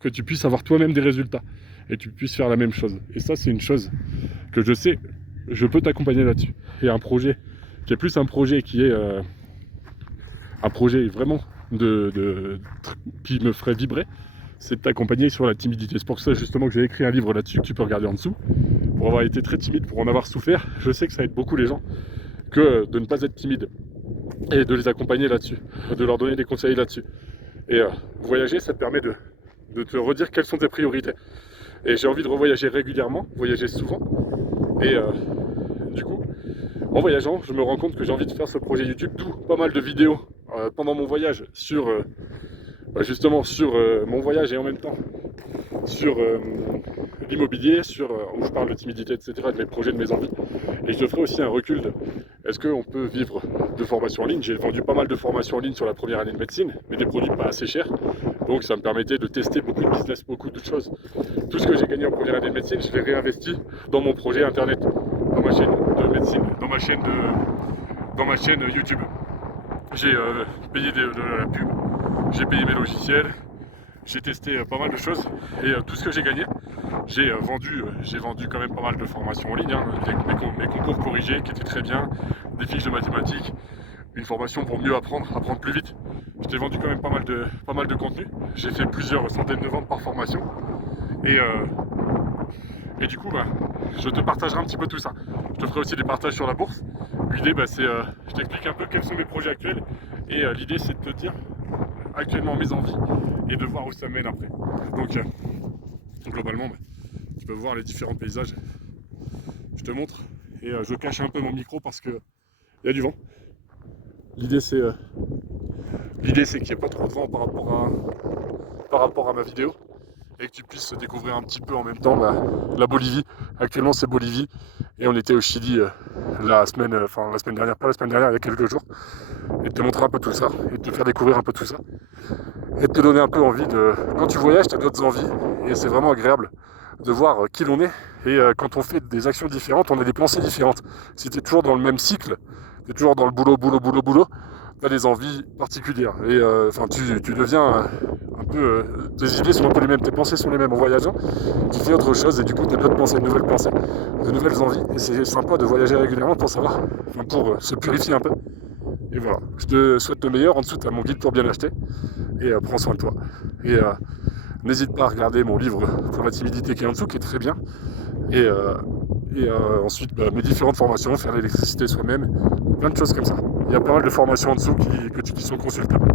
que tu puisses avoir toi-même des résultats et tu puisses faire la même chose. Et ça, c'est une chose que je sais, je peux t'accompagner là-dessus. Et un projet qui est plus un projet qui est un projet vraiment qui me ferait vibrer, c'est de t'accompagner sur la timidité. C'est pour ça justement que j'ai écrit un livre là-dessus que tu peux regarder en dessous. Pour avoir été très timide, pour en avoir souffert, je sais que ça aide beaucoup les gens que de ne pas être timide et de les accompagner là-dessus, de leur donner des conseils là-dessus. Et voyager, ça te permet de te redire quelles sont tes priorités. Et j'ai envie de revoyager régulièrement, voyager souvent. Et du coup, en voyageant, je me rends compte que j'ai envie de faire ce projet YouTube, d'où pas mal de vidéos pendant mon voyage sur justement sur mon voyage et en même temps sur l'immobilier, où je parle de timidité, etc., de mes projets, de mes envies. Et je te ferai aussi un recul de est-ce qu'on peut vivre de formation en ligne. J'ai vendu pas mal de formations en ligne sur la première année de médecine, mais des produits pas assez chers. Donc ça me permettait de tester beaucoup de business, beaucoup de choses. Tout ce que j'ai gagné en première année de médecine, je l'ai réinvesti dans mon projet internet, dans ma chaîne de médecine, dans ma chaîne YouTube. J'ai payé de la pub, j'ai payé mes logiciels, j'ai testé pas mal de choses et tout ce que j'ai gagné, j'ai vendu quand même pas mal de formations en ligne, hein, mes concours corrigés qui étaient très bien, des fiches de mathématiques, une formation pour mieux apprendre plus vite. Je t'ai vendu quand même pas mal de contenu. J'ai fait plusieurs centaines de ventes par formation et du coup, je te partagerai un petit peu tout ça. Je te ferai aussi des partages sur la bourse. L'idée, c'est, je t'explique un peu quels sont mes projets actuels et l'idée, c'est de te dire actuellement mes envies et de voir où ça mène après. Donc globalement, tu peux voir les différents paysages. Je te montre et je cache un peu mon micro parce que il y a du vent. L'idée c'est qu'il n'y ait pas trop de vent par rapport à ma vidéo et que tu puisses découvrir un petit peu en même temps la Bolivie. Actuellement c'est Bolivie et on était au Chili la semaine dernière, pas la semaine dernière, il y a quelques jours, et de te montrer un peu tout ça et de te faire découvrir un peu tout ça. Et de te donner un peu envie de... Quand tu voyages, tu as d'autres envies, et c'est vraiment agréable de voir qui l'on est. Et quand on fait des actions différentes, on a des pensées différentes. Si tu es toujours dans le même cycle, tu es toujours dans le boulot, tu as des envies particulières. Et tu deviens un peu... tes idées sont un peu les mêmes, tes pensées sont les mêmes en voyageant. Tu fais autre chose, et du coup, tu as d'autres pensées, de nouvelles envies. Et c'est sympa de voyager régulièrement pour savoir, pour se purifier un peu. Et voilà, je te souhaite le meilleur. En dessous, tu as mon guide pour bien l'acheter. Et prends soin de toi. Et n'hésite pas à regarder mon livre pour la timidité qui est en dessous, qui est très bien. Et ensuite, mes différentes formations, faire l'électricité soi-même, plein de choses comme ça. Il y a pas mal de formations en dessous qui sont consultables.